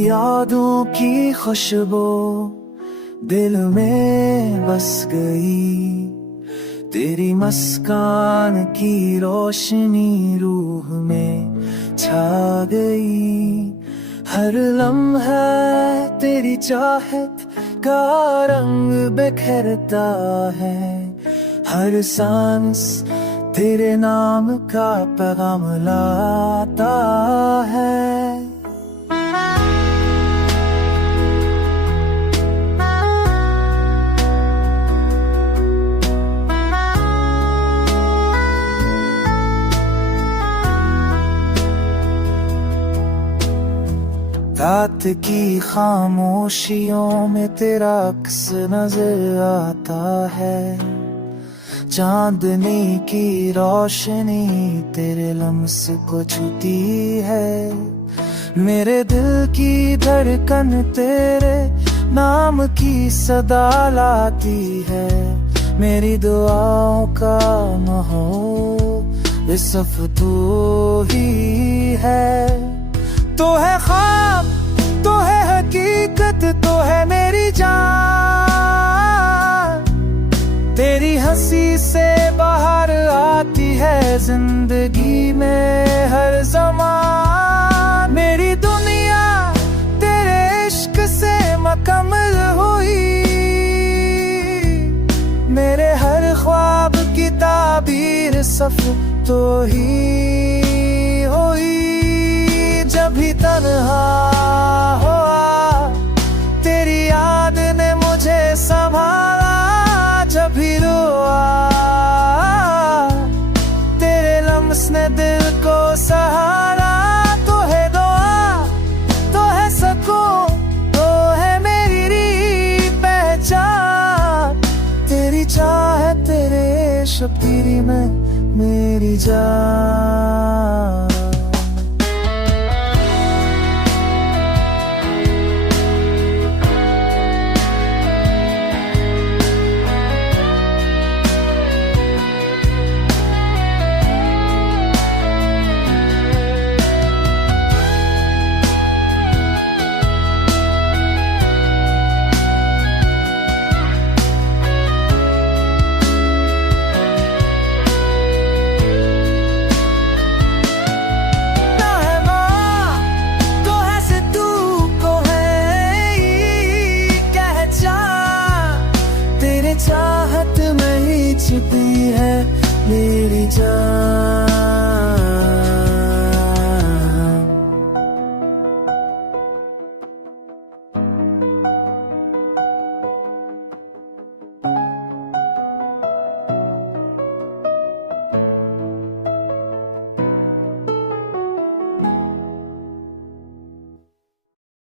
यादों की खुशबू दिल में बस गई, तेरी मुस्कान की रोशनी रूह में छा गई। हर लम्हा तेरी चाहत का रंग बिखरता है, हर सांस तेरे नाम का पैगाम लाता है। रात की खामोशियों में तेरा अक्स नजर आता है, चांदनी की रोशनी तेरे लम्स को छूती है। मेरे दिल की धड़कन तेरे नाम की सदा लाती है, मेरी दुआओं का माहौल इस वक्त तू ही है। तो है ख्वाब, तो है हकीकत, तो है मेरी जान, तेरी हंसी से बाहर आती है जिंदगी में हर ज़मान। मेरी दुनिया तेरे इश्क से मुकम्मल हुई, मेरे हर ख्वाब की ताबीर सफ तो ही हुई। जब भी तन्हा हुआ तेरी याद ने मुझे संभाला, जब भी रोआ तेरे लम्स ने दिल को सहारा। तो है दुआ, तो है सुकून, तो है मेरी पहचान, तेरी चाहत तेरे इश्क तेरी मैं मेरी जान। चाहत में ही छिपी है मेरी जान।